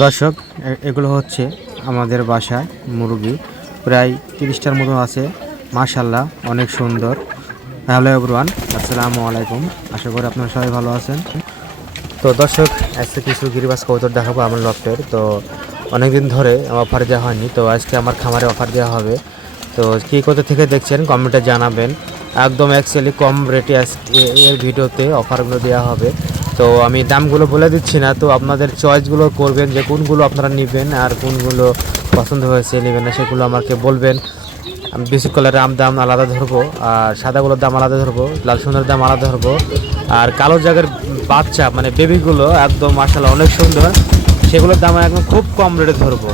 দর্শক এগুলো হচ্ছে আমাদের বাসায় মুরগি। প্রায় তিরিশটার মতো আছে। মাশাল্লাহ অনেক সুন্দর। হ্যালো এভরিওয়ান, আসসালামু আলাইকুম। আশা করি আপনারা সবাই ভালো আছেন। তো দর্শক, আজকে কিছু গিরিবাস কবুতর দেখাবো আমার লফটের। তো অনেকদিন ধরে অফার দেওয়া হয়নি। তো আজকে আমার খামারে অফার দেওয়া হবে। তো কী কোথা থেকে দেখছেন, কমেন্টে জানাবেন। একদম অ্যাকচুয়ালি কম রেটে আজকে এর ভিডিওতে অফারগুলো দেওয়া হবে। তো আমি দামগুলো বলে দিচ্ছি না, তো আপনাদের চয়েসগুলো করবেন যে কোনগুলো আপনারা নেবেন আর কোনগুলো পছন্দ হয়েছে নেবেন না সেগুলো আমাকে বলবেন। আমি বেসিক কালারের আম দাম আলাদা ধরবো, আর সাদাগুলোর দাম আলাদা ধরবো, লাল সুন্দর দাম আলাদা ধরবো, আর কালো জায়গার বাচ্চা মানে বেবিগুলো একদম মাসাল অনেক সুন্দর, সেগুলোর দাম একদম খুব কম রেটে ধরবো।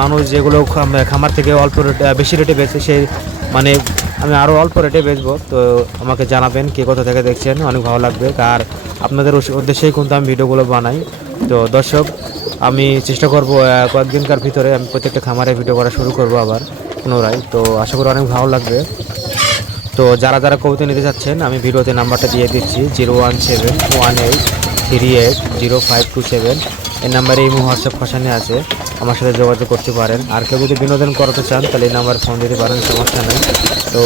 মানুষ যেগুলো খামার থেকে অল্প রেটে, বেশি রেটে বেচে সেই মানে আমি আরও অল্প রেটে বেচবো। তো আমাকে জানাবেন কে কোথা থেকে দেখছেন, অনেক ভালো লাগবে। আর আপনাদের উদ্দেশ্যেই কিন্তু আমি ভিডিওগুলো বানাই। তো দর্শক, আমি চেষ্টা করব কয়েকদিনকার ভিতরে আমি প্রত্যেকটা খামারে ভিডিও করা শুরু করব আবার পুনরায়। তো আশা করি অনেক ভালো লাগবে। তো যারা যারা কবিতা নিতে চাচ্ছেন, আমি ভিডিওতে নাম্বারটা দিয়ে দিচ্ছি, zero one seven, one eight, three eight, zero five two seven. এই নাম্বারে এই হোয়াটসঅ্যাপ ফাঁসানি আছে। আমার সাথে যোগাযোগ করতে পারেন। আর কেউ যদি বিনোদন করাতে চান, তাহলে এই নাম্বারে ফোন দিতে পারেন, সমস্যা নেই। তো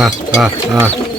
আহ আহ আহ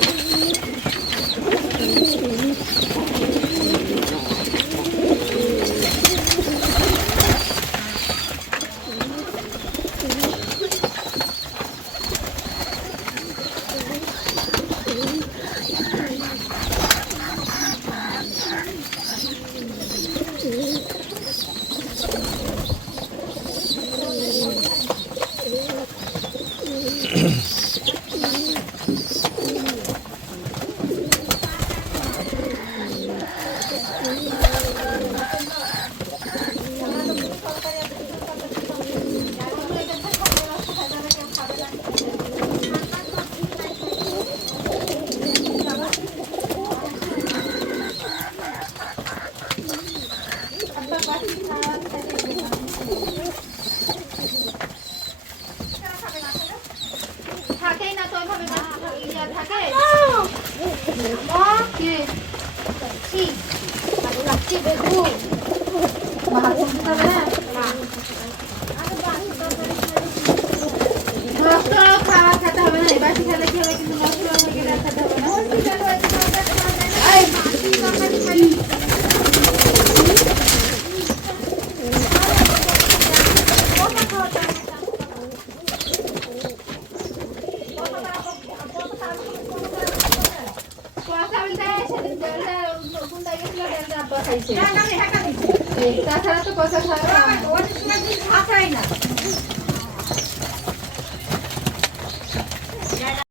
খেতে হবে না এবার খেলে কি হবে? কিন্তু আর খেতে হবে না? তাছাড়া তো কথা খাওয়া